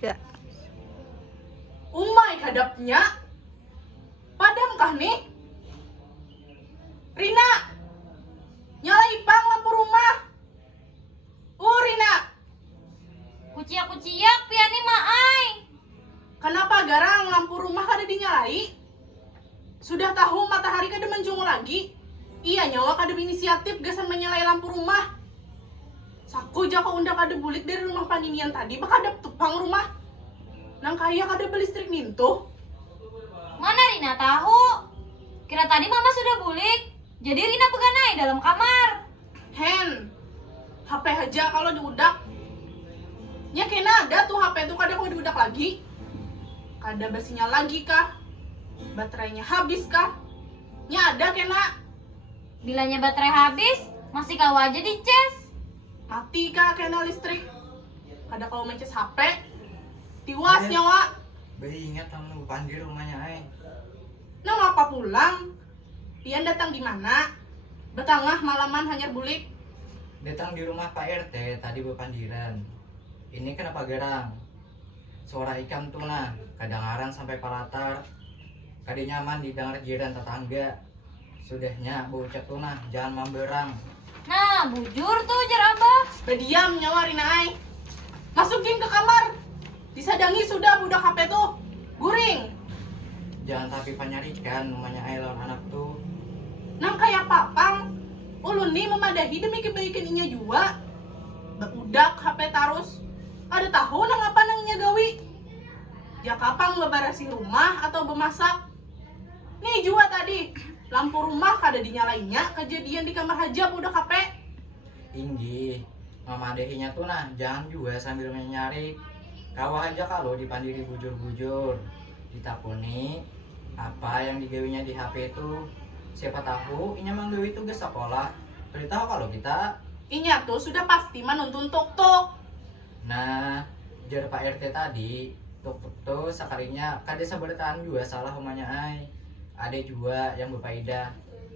Ya. Umay hadapnya. Padamkah nih? Rina, nyalai pang lampu rumah. Rina, Kuciak-kuciak pian ni maai. kenapa garang lampu rumah kada dinyalai? Sudah tahu matahari kada menjungu lagi? Iya nyawa kada inisiatif gasan menyalai lampu rumah. Saku jaka unda kada bulik dari rumah paninian tadi, baka ada tupang rumah. Nang kaya kada belistrik nintu. Mana Rina tahu? Kira tadi mama sudah bulik. Jadi Rina beganai dalam kamar. Hen, HP aja kalau diudak. Nya kena ada tuh HP tuh kada kau diudak lagi. Kada bersinyal lagi kah? Baterainya habis kah? Nya ada kena. Bilanya baterai habis, masih kau aja dicas. Mati kah kena listrik? Kada kau mencet HP. Tiwas nyawa. Bayi ingat kamu pandir rumahnya ay. Nang apa pulang? Pian datang di mana? Betangah malaman hanyar bulik. Datang di rumah Pak RT tadi berpandiran. Ini kenapa gerang? Suara ikan tuna, kadang arang sampai palatar. Kadi nyaman didengar jiran tetangga. Sudahnya bau cek tuna, jangan memberang. Nah, bujur tuh jar abah. Berdiam nyawa Rina ay. Masukin ke kamar. Disadangi sudah budak HP tuh. Guring. Jangan tapi panyarikan rumahnya ay lawan anak tuh. Nang kayak papang. Ulun nih memadahi demi kebaikan inya juga. Beudak HP tarus. Ada tahu nang apa nang inya gawi. Ya kapang bebarasi rumah atau bemasak. Nih juga tadi. Lampu rumah kada dinyalainya. Kejadian di kamar aja budak HP. Inggi, mama dehinya tuh nah, jangan juga sambil menyari. Kawah aja kalau dipandiri bujur-bujur. Ditapuni apa yang digawinya di HP itu. Siapa tahu inya manggawi tugas sekolah. Beritahu kalau kita. Inya tuh sudah pasti menuntun tuk-tuk. Nah, jar Pak RT tadi, tuk-tuk tuh sekalinya kada sabertaan juga salah umanya ay. Ada juga yang berfaedah.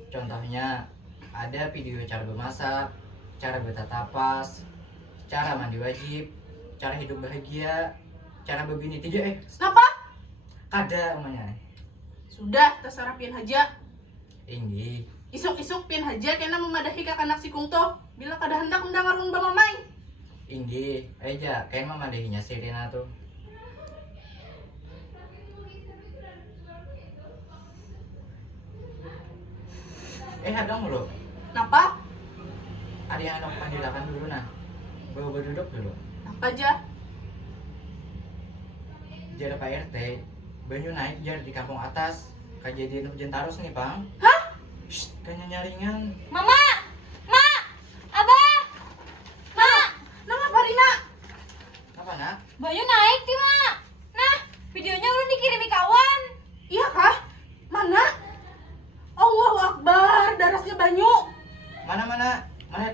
Contohnya ada video cara bermasak, cara bertatapas, cara mandi wajib, cara hidup bahagia, cara berbini tidak Kenapa? kada umanya ay. Sudah terserah pian aja. Inggi, Isuk-isuk pian aja kena memadahi kakanak si kungto. Bila kada hendak mendengar rumba mamai. inggi, aja kayak mama dehinya si Rina tuh. Ada mulu. Napa? Ada yang hendak pandilakan dulu nah. Bawa duduk dulu. Napa aja? Jar Pak RT, banyu naik jar di kampung atas. Kejadian hujan tarus nih, Bang. Hah? Shh, kayaknya nyaringan. Mama! Ma! Abah! Ma! Nang apa Rina? Apa nak? Bayu naik ti, Ma. Nah, videonya udah dikirimi kawan. Iya kah? Mana? Allahu Akbar, darasnya banyu. Mana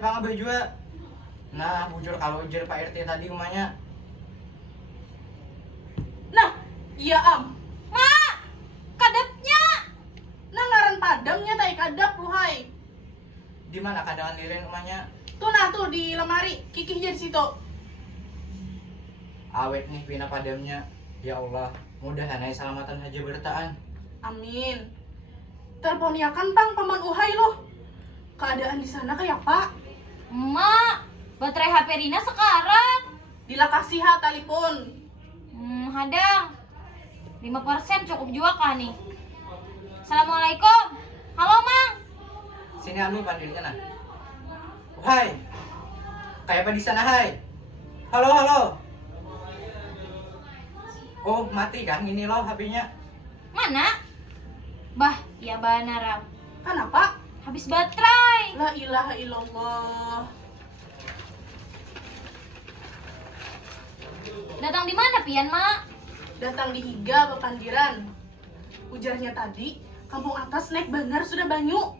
Bang Abah juga. Nah, bujur kalau jar Pak RT tadi rumahnya. Nah, iya am. Ma! Kadepnya! Nah ngaran padamnya tai kadap lu hai. Di mana kandangan lilin rumahnya? Tuh nah tuh di lemari, kikih aja di situ. Awet nih pina padamnya. Ya Allah, mudahan ay selamatan haji bertaan. Amin. Teleponiakan pang paman uhai loh. Keadaan di sana kayak apa? Ma! Baterai HP Rina sekarat. Dilakasi ha telepon. Hadang 5% cukup juga kah nih? Assalamualaikum. Halo, Mang. Sini anu pandirnya nah. Hai. Kayak apa di sana, hai? Halo. Oh, mati kah ini loh HP-nya? Mana? Bah, ya banaram. Kenapa? Habis baterai. La ilaha illallah. Datang di mana, Pian, Mak? Datang di Higa Bepandiran. Ujarnya tadi, kampung atas naik benar sudah banyu.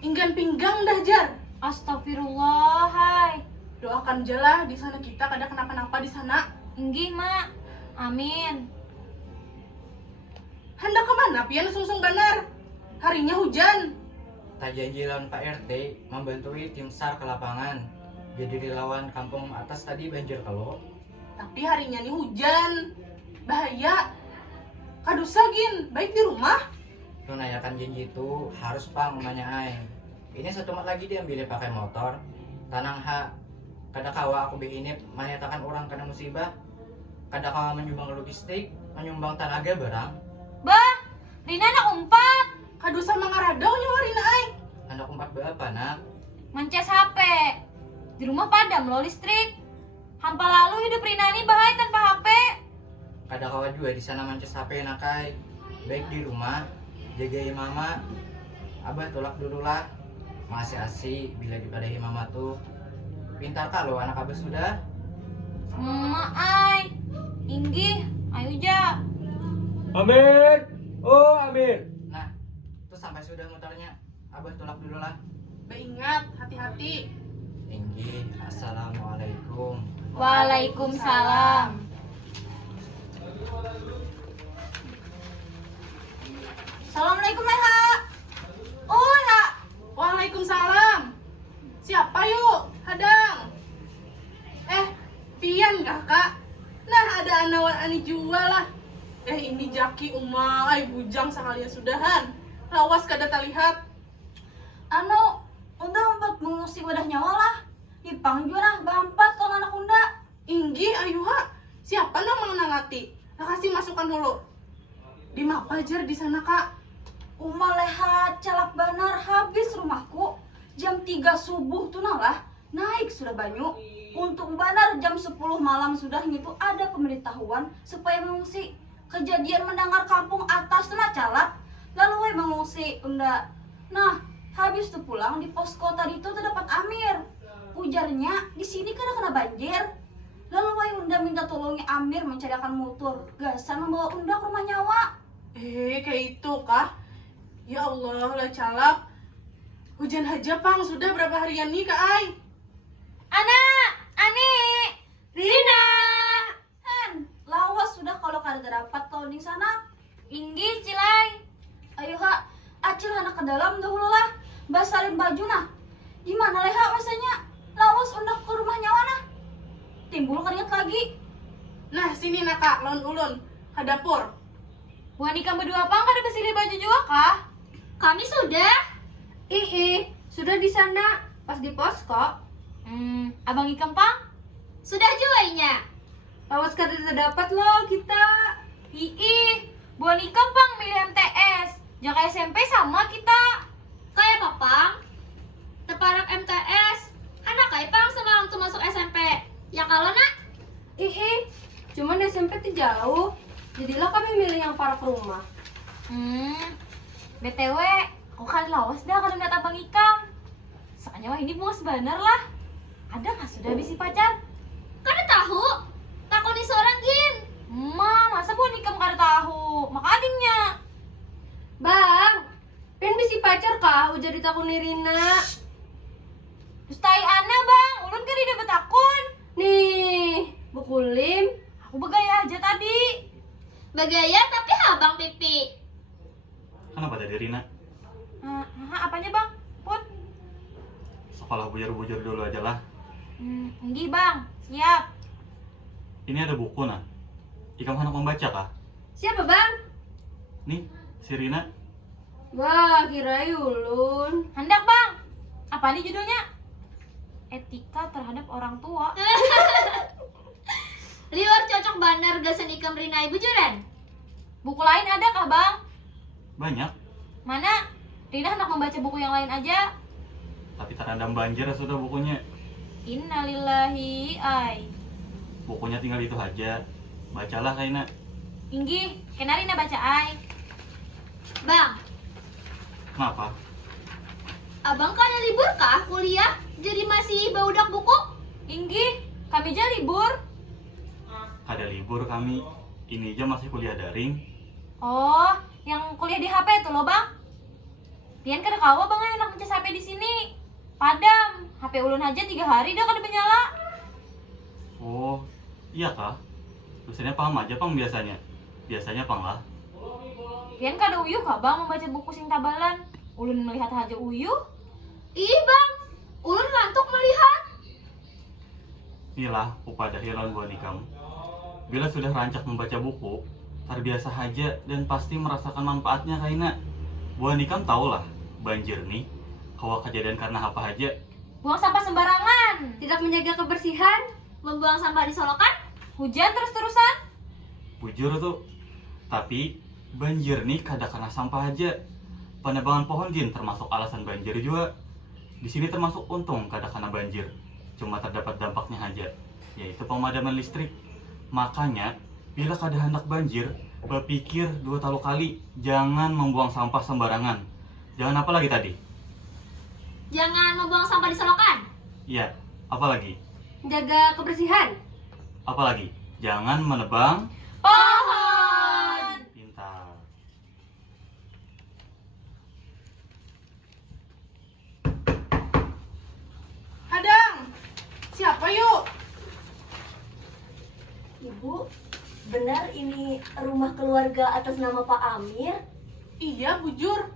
Inggan pinggang dah jar. Astagfirullah, hai. Doakan jelah di sana kita kada kenapa-napa di sana. Inggih, Mak. Amin. Hendak kemana pian sungsung benar? Harinya hujan. Tak janji lawan Pak RT membantui tim SAR ke lapangan. Jadi relawan kampung atas tadi banjir kalau. Tapi harinya nih hujan. Bahaya. Kadusa gin, baik di rumah. Tunayakan janji itu harus pang umanya aing. Ini satu mat lagi diambil pakai motor. Tanang ha. Kada kawa aku ini menyatakan orang kena musibah. Kada kawa menyumbang logistik, menyumbang tenaga barang. Bah, Rina anak umpat. Kadusa mangaradau nyawarina aing. Anak umpat berapa nak? Mances HP. Di rumah padam lo listrik. Hampa lalu hidup Rina ini bahaya tanpa HP. Kada kawa juga di sana mances HP nakai. Baik di rumah, jagain mama. Abah tolak dulu lah. Masih asik bila dipadahi mama tuh. Pintar kalau anak abah sudah. Ai. Inggi, ayo ja. Amir, oh Amir. Nah, tuh sampai sudah motornya. Abah tolak dulu lah. Ingat, hati-hati. Tinggi, assalamualaikum. Waalaikumsalam. Assalamualaikum Leha. Oh Leha. Waalaikumsalam. Siapa yuk? Hadang. Pian kakak. Nah, ada anawan ani jual lah. Ini jaki umay bujang sekalian sudahan. Lawas kada terlihat. Anu, unda empat mengusik wadah nyawa lah. Ipang juga nah, bampat kalau anak unda. Inggi, ayuha. Siapa nang mengenangati? Lah kasih masukan dulu. Di mapa jar di sana kak? Uma Leha calak banar habis rumahku jam 3 subuh tuh lah naik sudah banyu. Untuk banar jam 10 malam sudah itu ada pemberitahuan supaya mengungsi. Kejadian mendengar kampung atas tuh calak lalu we mengungsi unda. Nah habis tuh pulang di posko tadi tuh terdapat Amir. Ujarnya di sini kena banjir. Lalu we unda minta tolongi Amir mencarikan motor gasan membawa unda ke rumah nyawa. Kayak itu kah? Ya Allah, lah calak. Hujan aja pang, sudah berapa harian nih kak Ai? Anak, Ani, Rina, Lawas sudah kalau kada dapat tahun di sana. Inggi, Cilai. Ayo ha, acil anak ke dalam dahulu lah. Basarin baju nah. Di mana Leha masanya? Lawas undak ke rumah nyawa nah. Timbul keringat lagi. Nah, sini nak kak, lawan ulun. Ke dapur. Bukan ikam berdua pang kada bersih baju juga kah? Kami sudah. Sudah di sana, pas di posko. Abang ikam pang? Sudah juainya. Lawas kada terdapat loh kita. Bukan ikam pang milih MTS. Jaka SMP sama kita. Kayak papang. Teparak MTS. Anak kayak pang semalam tuh masuk SMP. Ya kalau nak? Cuman SMP tuh jauh. Jadilah kami milih yang para ke rumah. BTW, kok kan lawas dah kalau lihat abang ikam. Soalnya wah ini bunga sebenar lah. Ada nggak sudah bisi pacar? Kada tahu. Takoni seorang gin. Masa bukan ikam kada tahu? Maka adingnya. Bang, pengen bisi pacar kah? Ujar ditakuni Rina. Terus tai ana bang, ulun kan tidak betakun. Nih, bukulim. Aku begaya aja tadi. Bagaya tapi habang pipi. Kenapa tadi Rina? Apanya bang? Put? Sekolah bujur-bujur dulu aja lah. Enggih bang, siap. Ini ada buku nah. Ikam hendak membaca kah? Siapa bang? Nih, si Rina. Wah, kira ulun. Hendak bang. Apa nih judulnya? Etika terhadap orang tua. Liwar cocok banar gasan ikam Rina ibu juran. Buku lain ada kah bang? Banyak, Mana? Rina hendak membaca buku yang lain aja. tapi terendam banjir sudah bukunya. Innalillahi ay. Bukunya tinggal itu aja. Bacalah Kaina. Inggi, kena Rina baca ay. Bang, Kenapa? abang kada libur kah kuliah? Jadi masih baudak buku? Inggi, kami aja libur. Ada libur kami. Ini aja masih kuliah daring. Oh, yang kuliah di HP itu loh bang. Pian kada kawa bang enak mencas HP di sini. Padam, HP ulun aja 3 hari dah kada menyala. Oh, iya kah? Dosennya paham aja pang biasanya. Biasanya pang lah. Pian kada uyuh kah bang membaca buku sing tabalan. Ulun melihat aja uyuh. Ih bang, ulun ngantuk melihat. Inilah upah dahilan buat ikam. bila sudah rancak membaca buku, terbiasa aja dan pasti merasakan manfaatnya kaina. Bu Andikam tahulah, banjir nih, kalau kejadian karena apa aja. Buang sampah sembarangan, Tidak menjaga kebersihan. membuang sampah di solokan, hujan terus-terusan. Bujur tuh. Tapi banjir nih kada karena sampah aja. Penebangan pohon jin termasuk alasan banjir juga. Di sini termasuk untung kada karena banjir. Cuma terdapat dampaknya aja, yaitu pemadaman listrik. Makanya bila kada hendak banjir, berpikir 2 kali, jangan membuang sampah sembarangan. Jangan apa lagi tadi? Jangan membuang sampah di solokan. Iya, apa lagi? Menjaga kebersihan. Apa lagi? Jangan menebang. Pohon. Pintar. Hadang, siapa yuk? Ibu, benar ini rumah keluarga atas nama Pak Amir? Iya, bujur.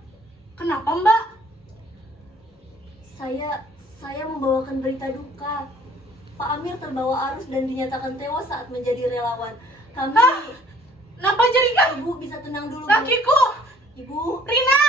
Kenapa mbak? Saya membawakan berita duka. Pak Amir terbawa arus dan dinyatakan tewas saat menjadi relawan. Kami, Napa jerikan? Ibu bisa tenang dulu, Bu. Kakiku, Ibu, Rina!